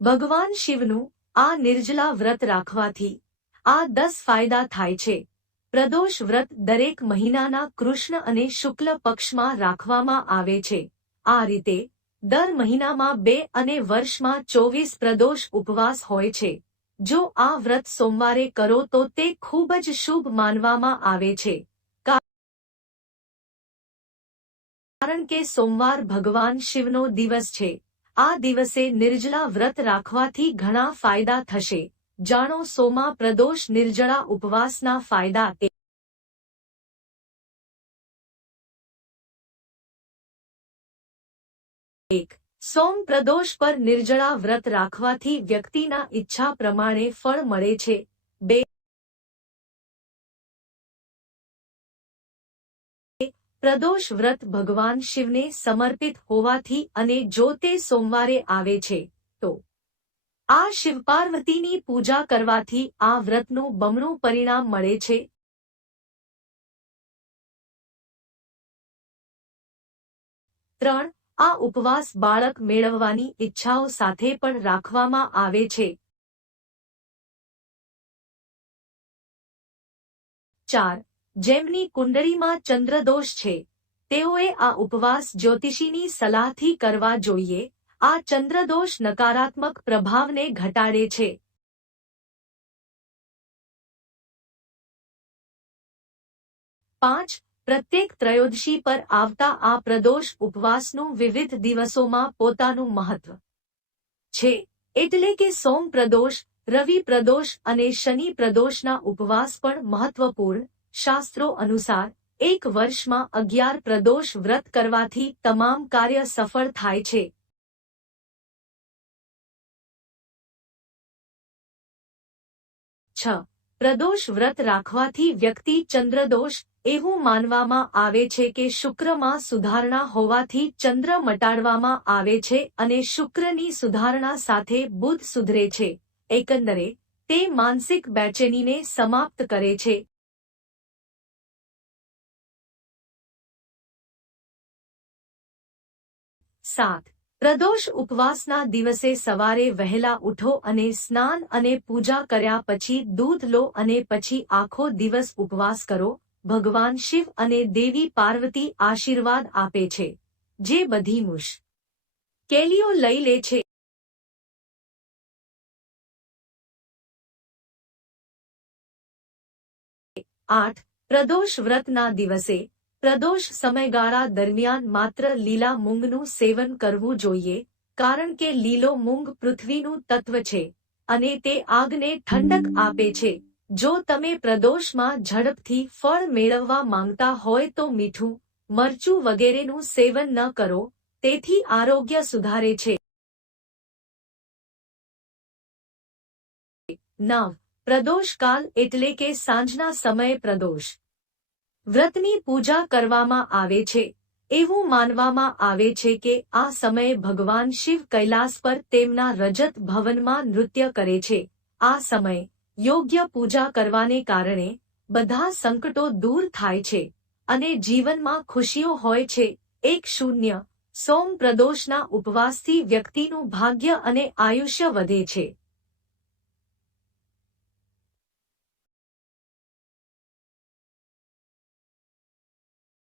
ભગવાન શિવનું આ નિર્જલા વ્રત રાખવાથી આ 10 ફાયદા થાય છે। પ્રદોષ વ્રત દરેક મહિનાના કૃષ્ણ અને શુક્લ પક્ષમાં રાખવામાં આવે છે। આ રીતે દર મહિનામાં 2 અને વર્ષમાં 24 પ્રદોષ ઉપવાસ હોય છે। જો આ વ્રત સોમવારે કરો તો તે ખૂબ જ શુભ માનવામાં આવે છે, કારણ કે સોમવાર ભગવાન શિવનો દિવસ છે। આ દિવસે નિર્જલા વ્રત રાખવાથી ઘણા ફાયદા થશે। જાણો સોમા પ્રદોષ નિર્જળા ઉપવાસના ફાયદા। 1. સોમ પ્રદોષ પર નિર્જળા વ્રત રાખવાથી વ્યક્તિના ઈચ્છા પ્રમાણે ફળ મળે છે। 2. પ્રદોષ વ્રત ભગવાન શિવને સમર્પિત હોવાથી અને જો તે સોમવારે આવે છે તો આ શિવ પાર્વતીની પૂજા કરવાથી આ વ્રતનું બમણું પરિણામ મળે છે। 3. આ ઉપવાસ બાળક મેળવવાની ઈચ્છાઓ સાથે પણ રાખવામાં આવે છે। 4. જેમની કુંડળીમાં ચંદ્રદોષ છે તેઓએ આ ઉપવાસ જ્યોતિષીની સલાહથી કરવા જોઈએ। આ ચંદ્રદોષ નકારાત્મક પ્રભાવને ઘટાડે છે। 5. પ્રત્યેક ત્રયોદશી પર આવતા આ પ્રદોષ ઉપવાસનું વિવિધ દિવસોમાં પોતાનું મહત્વ છે। એટલે કે સોમ પ્રદોષ, રવિ પ્રદોષ અને શનિ પ્રદોષના ઉપવાસ પણ મહત્વપૂર્ણ। શાસ્ત્રો અનુસાર એક વર્ષમાં 11 પ્રદોષ વ્રત કરવાથી તમામ કાર્ય સફળ થાય છે। 6. પ્રદોષ વ્રત રાખવાથી વ્યક્તિ ચંદ્રદોષ એવું માનવામાં આવે છે કે શુક્રમાં સુધારણા હોવાથી ચંદ્ર મટાડવામાં આવે છે અને શુક્રની સુધારણા સાથે બુધ સુધરે છે। એકંદરે તે માનસિક બેચેનીને સમાપ્ત કરે છે। 7. પ્રદોષ ઉપવાસના દિવસે સવારે વહેલા ઉઠો અને સ્નાન અને પૂજા કર્યા પછી દૂધ લો અને પછી આખો દિવસ ઉપવાસ કરો। ભગવાન શિવ અને દેવી પાર્વતી આશીર્વાદ આપે છે, જે બધી મુશ્કેલીઓ લઈ લે છે। 8. પ્રદોષ વ્રતના દિવસે પ્રદોષ સમયગાળા દરમિયાન માત્ર લીલા મૂંગનું સેવન કરવું જોઈએ, કારણ કે લીલો મૂંગ પૃથ્વીનું તત્વ છે અને તે આગને ઠંડક આપે છે। જો તમે પ્રદોષમાં ઝડપથી ફળ મેળવવા માંગતા હોય તો મીઠું, મરચું વગેરેનું સેવન ન કરો, તેથી આરોગ્ય સુધારે છે। 9. પ્રદોષકાલ એટલે કે સાંજના સમયે પ્રદોષ વ્રતની પૂજા કરવામાં આવે છે। એવું માનવામાં આવે છે કે આ સમયે ભગવાન શિવ કૈલાસ પર તેમના રજત ભવનમાં નૃત્ય કરે છે। આ સમયે યોગ્ય પૂજા કરવાને કારણે બધા સંકટો દૂર થાય છે અને જીવનમાં ખુશીઓ હોય છે। 1. સોમ પ્રદોષના ઉપવાસથી વ્યક્તિનું ભાગ્ય અને આયુષ્ય વધે છે।